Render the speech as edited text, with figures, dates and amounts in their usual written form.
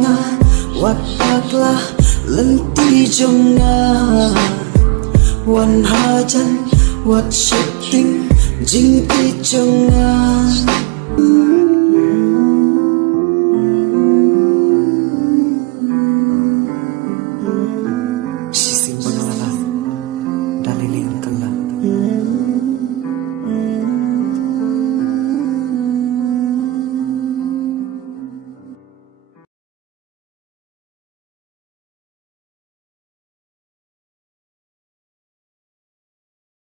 nga wat pakla lenti jonga wan hajan wat shifting jing i jonga